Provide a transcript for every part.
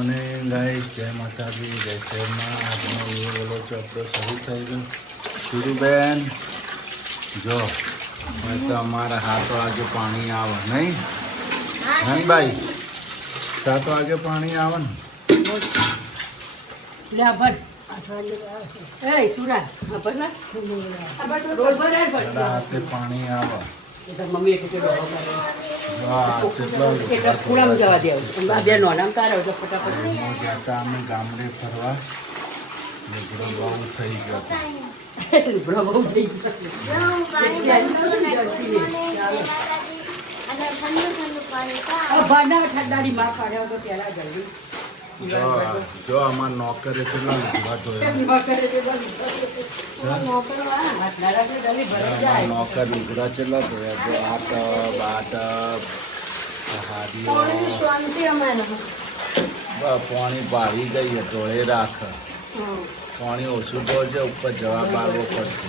Morning guys, જય માતાજી, જય શહેરમાં. આજનો વિડીયો બોલો છો આપણો શરૂ થઈ ગયો. સુરુબેન જો હવે તો અમારા 7 વાગે પાણી આવે નહીં ભાઈ? 7 વાગે પાણી આવે ને? રાતે પાણી આવે. અમે ગામડે ફરવા લીગડો બહુ થઈ ગયો. જો આમાં નોકરે કેટલા લીધા નોકર લીગડા કેટલા ધોયા? જો આ પાણી પાડી ગઈ ઢોળે રાખ. પાણી ઓછું ઢોળશે, ઉપર જવાબ આવવો પડશે.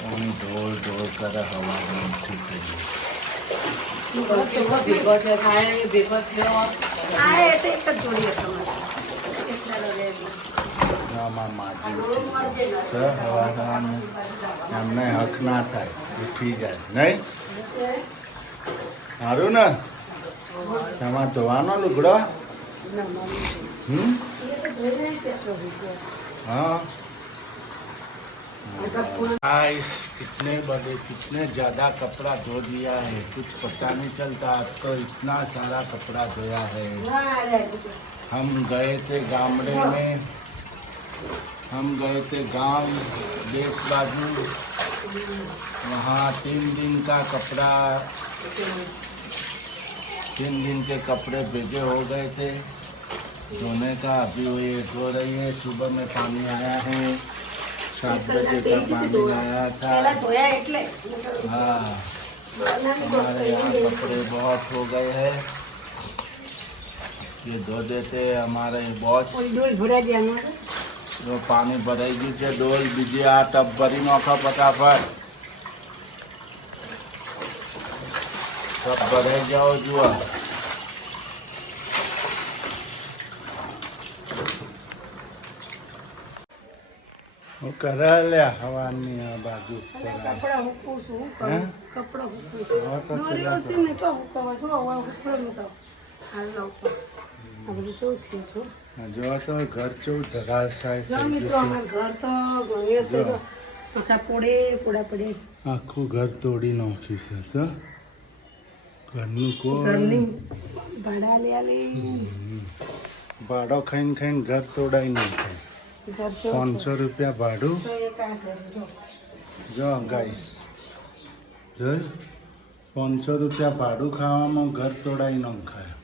પાણી ઢોળ ઢોળ કરે હવા ઠીક થઈ ગયું. એમને હક ના થાય, ઉઠી જાય નહીં. સારું ને? તમારે ધોવાનો લુગડો? हाँ कितने ज़्यादा कपड़ा धो दिया है, कुछ पता नहीं चलता. अब तो इतना सारा कपड़ा धोया है. हम गए थे गामड़े में, हम गए थे गांव देश बाजू. वहाँ 3 दिन का कपड़ा, 3 दिन के कपड़े भेजे हो गए थे धोने का. अभी वो ये धो रही है. सुबह में पानी आया है, 7 बजे का पानी आया था. हाँ, हमारे यहाँ कपड़े बहुत हो गए हैं. ये धो देते हमारे बॉस. जो पानी भराई છે ડોલ બીજી આ ટબ ભરી નાખો ફટાફટ. ટબ ભરાઈ જાઓ. જુઓ હું કરા લ્યા હવાની આ બાજુ જો છો ઘર કેવું ધરાશાય આખું ઘર તોડી નાખ્યું છે. ઘરનું ભાડો ખાઈને ખાઈને ઘર તોડાઈ નાખે. 500 રૂપિયા ભાડું. જો ગાઈસ, 500 રૂપિયા ભાડું ખાવામાં ઘર તોડાઈ નાખાય.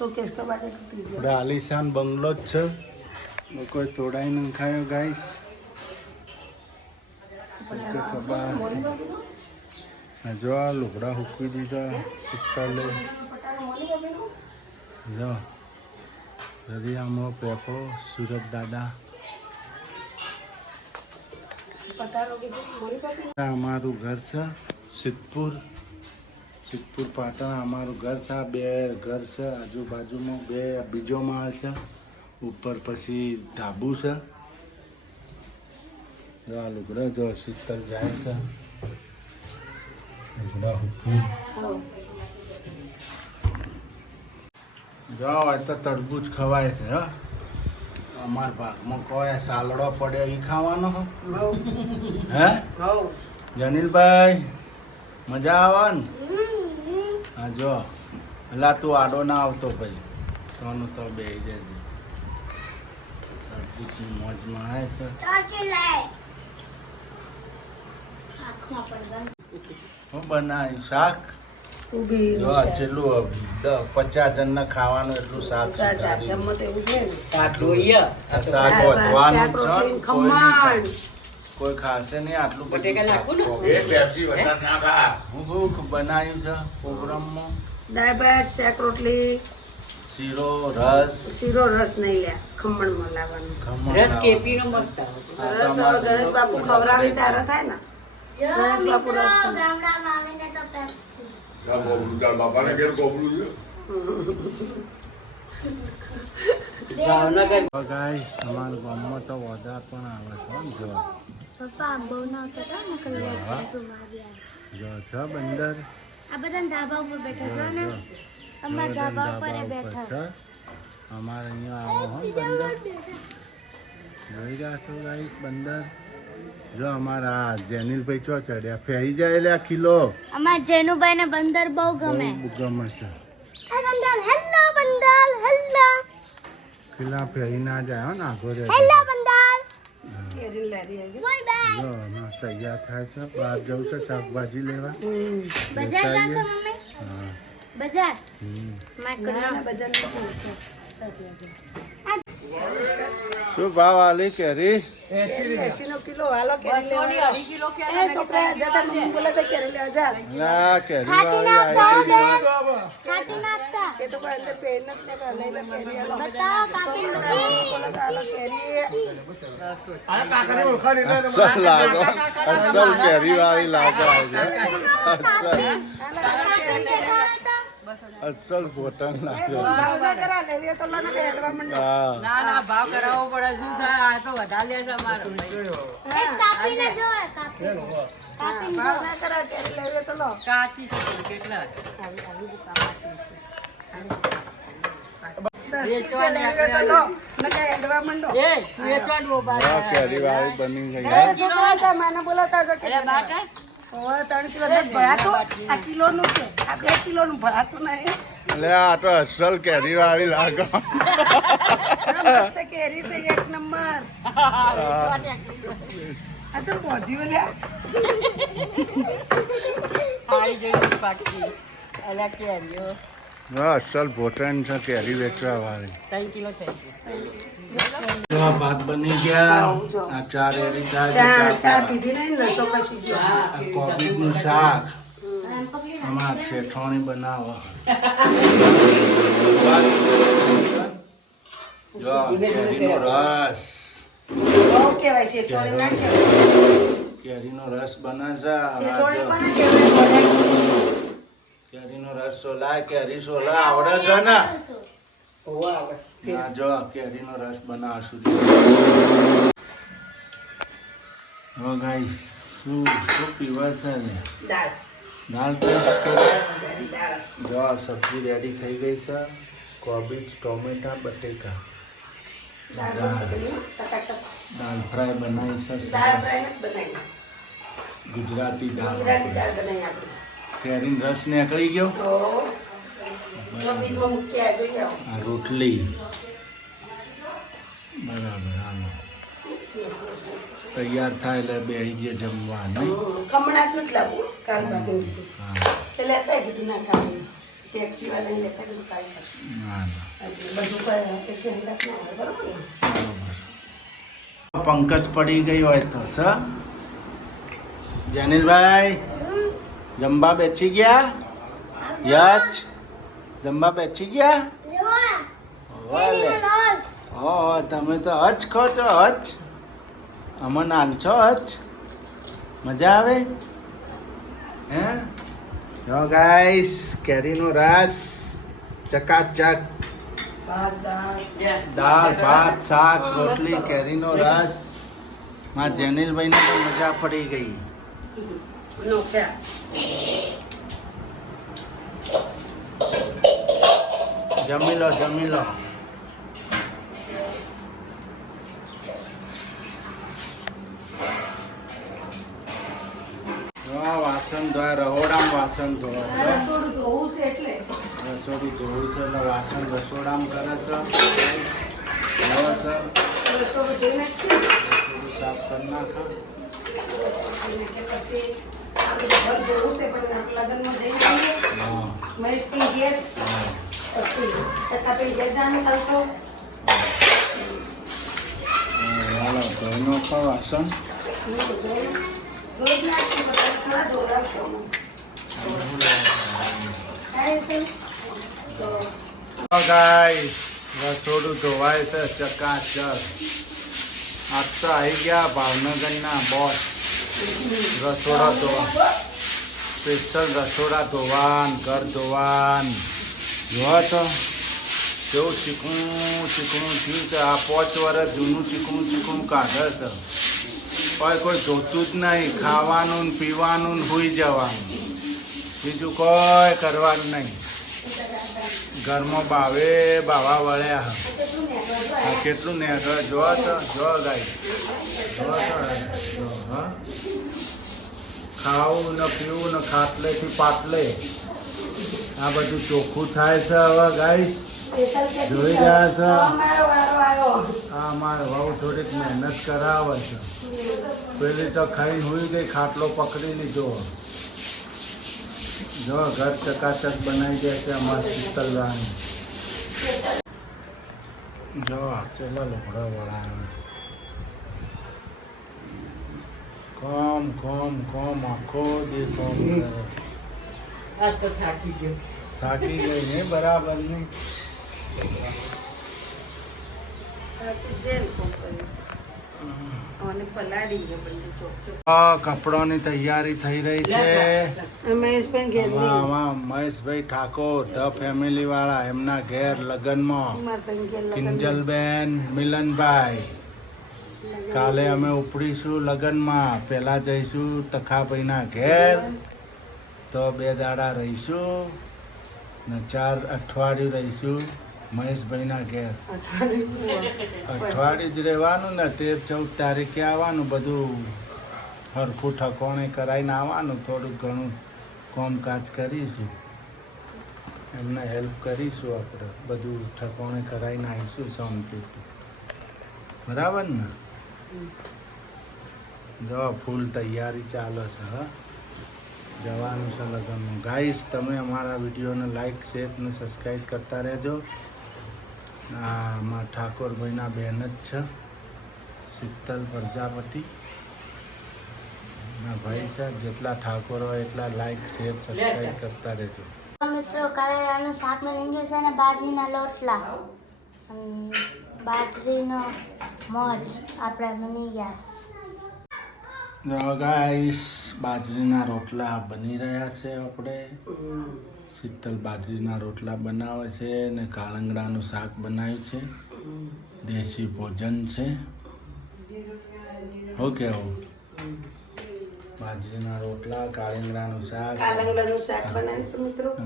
આપણે આલિશાન બંગલો જ છે, કોઈ તોડાઈ નાખાયો ગાઈસ. જો આ લુગડા હૂકવી દીધા. સિત્તલે જો દરિયામાં પેપો સુરત દાદા. અમારું ઘર છે સિદ્ધપુર પાટણ. અમારું ઘર છે. આ 2 ઘર છે આજુબાજુમાં. 2 બીજો માળ છે. ઉપર પછી ધાબુ છે. જો આ લુગડા જો શીતલ જાય છે. લુગડા હૂકવી જો હોય તો તરબૂચ ખવાય છે. હા, અમારા ભાગમાં કોઈ સાલડો પડ્યો એ ખાવાનો. હે જનીલભાઈ, મજા આવે ને? હા જો એટલે તું આડો ના આવતો ભાઈ. તોનું તો બે જજે. તરબૂચની મોજમાં આવે છે. હું બનાવ્યું શાક. ચેલું 50 જણને ખાવાનું એટલું શાક. શાક વધવાનું છે. કોઈ ખાશે નહીં આટલું બધું. હું બનાવ્યું છે પ્રોગ્રામમાં. દાળ ભાત, શાક, રોટલી, શીરો રસ નહીં લ્યા, ખમણમાં લાવવાનું. રસ કેપીનો મસ્ત આવે. રસ ગણેશ બાપુ ખવડાવે ત્યારે થાય ને. ગણેશ બાપુ રસ ભાવનગર ગાઈસ અમારા ગામમાં તો વધારે પણ આવે છે આમ જો પપ્પા બહુ ના આવતા હતા ને કલાક હા. તો મારી આવે. જો છો બંદર આ બધા ધાબા ઉપર બેઠા છો ને અમારા ધાબા ઉપર બેઠા છે અમારે અહીંયા આવો હો બંદર જોઈ રહ્યા છો ગાઈસ બંદર જો અમારા જેનિલભાઈ ચો ચડ્યા ફેરી જાય એટલે આ કિલો અમારા જેનુભાઈ ને બંદર બહુ ગમે. બહુ ગમે છે આ બંદર હેલો બંદર હેલો કિલ્લા ફેરી ના જાય હો નાખો રે હેલો બંદર કેરી લારી આવી. બોય બાય. જો હમણાં તૈયાર થાય છે બહાર જવું છે શાકભાજી લેવા બજાર જાશો મમ્મી? હા બજાર હમ. માય ના, કલા ના, બધાને નથી. સાત વાગે. શું ભાવ આલી કેરી 80 નો કિલો હાલો કેરી લેવા અઢી કિલો એ છોકરા જતા મમ્મી બોલે તો કેરી લેવા જા ના કેરી ખાટી વાળી નાખતા આવી ગઈ. ખાટી નાખતા એ તો કોઈ અંદર પેડ નથી ને લઈને કેરી હાલો બતાવો કાકી બોલે તો હાલો કેરી અસલ લાગો અસલ કેરી વાળી લાગે આજે હાલો કેરી અસલ ફોટન એ લાગે બોલ ભાવ ના કરા લેવી તો લો ને કે હેડવા મંડો હા ના ના ભાવ કરાવવો પડે શું છે આ તો વધારે લે છે અમારું કાપીને જો કાપી ભાવ ના કરા કેરી લેવી તો લો કાચી છે કેટલા સસ્તી છે લેવી તો લો ને કે હેડવા મંડો એ વેચવાનું આ કેરી વાળી બની ગઈ એ છોકરા હતા મને બોલાવતા હતા કે એટલે બાટા હવે 3 કિલો દૂધ ભરાતું આ કિલો નું છે આ 2 કિલો નું ભરાતું નહીં એટલે આ તો અસલ કેરી વાળી લાગે મસ્ત કેરી છે એક નંબર આ તો પોધી લ્યા આવી જોઈ પાકી અલા કેરીઓ અસલ ફોટન છે કેરી વેચવા વાળી 3 કિલો થઈ ગયું આ ભાત બની ગયા આ ચાર એરી ચા પીધી નહીં નશો કશી ગયો કોબીજનું શાક આમાં શેઠોણી બનાવો જો કેરીનો રસ બહુ કહેવાય શેઠોણી ના કહેવાય કેરીનો રસ બને છે શેઠોણી કોને કહેવાય કેરીનો રસ સોલાય કેરી સોલા આવડે છે ને ના જો કેરીનો રસ બનાવશું હવે ગાઈસ શું શું પીવા છે ને દાળ દાળ ટેસ્ટ કરો દાળ જો આ સબ્જી રેડી થઈ ગઈ છે કોબીજ ટોમેટા બટેકા દાળ મસ્ત બની હો, ટકાટક. દાળ ફ્રાય બનાવી છે દાળ સરસ ફ્રાય નથી બનાવી ગુજરાતી દાળ ગુજરાતી દાળ બનાવી આપણે કેરીનો રસ નીકળી ગયો તો કોબીજમાં મૂકી આ જોઈ આવો આ રોટલી બરાબર હાલો તૈયાર થાય એટલે બેસી જે જમવા નહીં ખમણા જ નથી લાવવું કાલ બાપુ હા કે લેતા કીધું ના કાલ એક્ટિવા લઈને લેતા કીધું કાલ કરશું. ના ના હજી બધું કરે એક હેંડક ના હોય બરોબર ને બરોબર પંકજ પડી ગઈ હોય તો સર જનિલભાઈ જમવા બેસી ગયા યચ જમવા બેસી ગયા વાલે હો તમે તો હચ ખો છો હચ અમન હાલ છો હચ મજા આવે હે જો ગાઈસ કેરીનો રસ ચકાચક ભાત દાળ દાળ ભાત શાક રોટલી કેરીનો રસ માં જેનિલભાઈને તો મજા પડી ગઈ નોખ્યા જમી લો જમી લો વાસણ ધોવા રહોડામાં વાસણ ધોવા છે રસોડું ધોવું છે એટલે રસોડું ધોવું છે એટલે વાસણ રસોડામાં કરે છે ધોવે છે રસોડું ધોઈ નાખીએ રસોડું સાફ કરી નાખે અને કે પછી આપણે ઘર ધોવું છે પણ આપણે લગ્નમાં જઈને આવીએ હા મહેશની ઘેર હા પછી ટકાપેન ઘેર જવાનું કાલ તો હાલો ધોઈ નાખો વાસણ રોજ નાખી બધા થોડા ધોવડાવશો ગાઈસ રસોડું ધોવાય છે ચકાચક આજ તો આવી ગયા ભાવનગરના બોસ રસોડા ધોવા સ્પેશિયલ રસોડા ધોવાન ઘર ધોવાન જોવા તો કેવું ચીકણું થયું છે. આ 5 વર્ષ જૂનું ચીકણું કાઢે છે. કોઈ જોતું જ નહીં. ખાવાનું ને પીવાનું ને સૂઈ જવાનું, બીજું કોઈ કરવાનું નહીં. ઘરમાં બાવા વળ્યા. આ કેટલું નેગળ જોવા તો જો ગાય હા. ખાવું ને પીવું ને ખાટલેથી પાટલે આ બધું ચોખ્ખું થાય છે હવે ગાઈસ. જોઈ રહ્યા છો આ અમારે બહુ થોડીક મહેનત કરાવે છે. પેલી તો ખાઈ હોઈ ગઈ, ખાટલો પકડી લીધો. જો ઘર ચકાચક બનાવી દે છે અમારે શીતલરાણી. જો ચેલા લુગડા વળાવે. કોમ આખો દે કોમ કરે. આ તો થાકી ગયો. થાકી ગઈ ને બરાબર નહીં. કપડોની તૈયારી થઈ રહી છે. મહેશભાઈ ઠાકોર ધ ફેમિલી વાળા એમના ઘેર લગ્નમાં કિંજલબેન મિલનભાઈ. કાલે અમે ઉપડીશું લગ્નમાં. પહેલા જઈશું તખાભાઈના ઘેર, તો 2 દાડા રહીશું ને 4 અઠવાડિયું રહીશું મહેશભાઈના ઘેર. અઠવાડિયું જ રહેવાનું ને 13-14 તારીખે આવવાનું. બધું હરખું ઠકોણે કરાવીને આવવાનું. થોડુંક ઘણું કામકાજ કરીશું, એમને હેલ્પ કરીશું. આપણે બધું ઠકોણે કરાવીને આવીશું શાંતિથી. બરાબર ને? જો ફૂલ તૈયારી ચાલે છે. હા, જવાનું છે લગ્નમાં. ગાઈસ, તમે અમારા વિડીયોને લાઈક, શેર અને સબસ્ક્રાઈબ કરતા રહેજો. અમારા ઠાકોરભાઈના બહેન જ છે, શીતલ પ્રજાપતિ ના ભાઈ છે. જેટલા ઠાકોર હોય એટલા લાઈક, શેર, સબસ્ક્રાઈબ કરતા રહેજો. મિત્રો કરેલાનું શાક બની ગયું છે અને બાજરીના લોટલા, બાજરીનો મધ આપણે બની ગયા છે. ગાઈસ, બાજરીના રોટલા બની રહ્યા છે. આપણે શીતલ બાજરીના રોટલા બનાવે છે ને કાળંગડાનું શાક બનાવ્યું છે. દેશી ભોજન છે. હો કેવું? બાજરીના રોટલા, કાળંગડાનું શાક,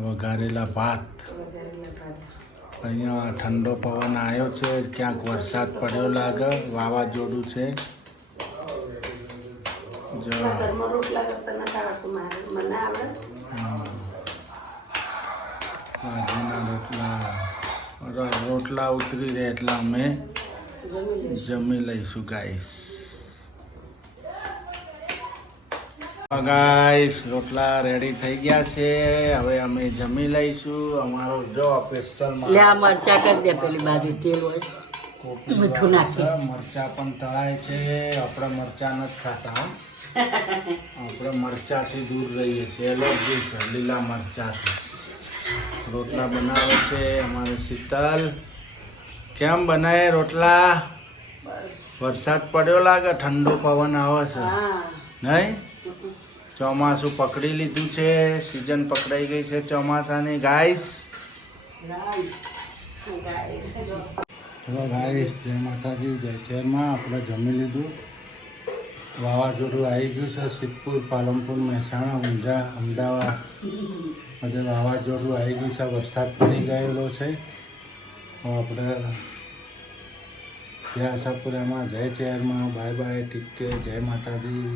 વઘારેલા ભાત. અહીંયા ઠંડો પવન આવ્યો છે. ક્યાંક વરસાદ પડ્યો લાગે. વાવાઝોડું છે. જો બાજરીના રોટલા ઉતરી રહે એટલે અમે જમી લઈશું ગાઈસ. ગાઈસ, રોટલા રેડી થઈ ગયા છે. હવે અમે જમી લઈશું. અમારો જો સ્પેશિયલ લે આ મરચા કરી દે. પેલી બાજુ તેલ હોય મીઠું નાખી. મરચા પણ તળાય છે. આપણે મરચા નથી ખાતા. આપણે મરચાથી દૂર રહીએ છીએ. એલર્જી છે લીલા મરચાથી. રોટલા બનાવે છે અમારે શીતલ. કેમ બનાવે રોટલા? વરસાદ પડ્યો લાગે, ઠંડો પવન આવે છે નહીં? ચોમાસું પકડી લીધું છે. સિઝન પકડાઈ ગઈ છે ચોમાસાની ગાઈસ. ચલો ગાઈસ, જય માતાજી, જય શહેરમાં. આપણે જમી લીધું. વાવાઝોડું આવી ગયું છે. સિદ્ધપુર, પાલનપુર, મહેસાણા, ઊંઝા, અમદાવાદ બધે વાવાઝોડું આવી ગયું છે. વરસાદ પડી ગયેલો છે. તો આપણે જય આશાપુરામાં, જય શહેરમાં. બાય બાય, ઠીક છે. જય માતાજી.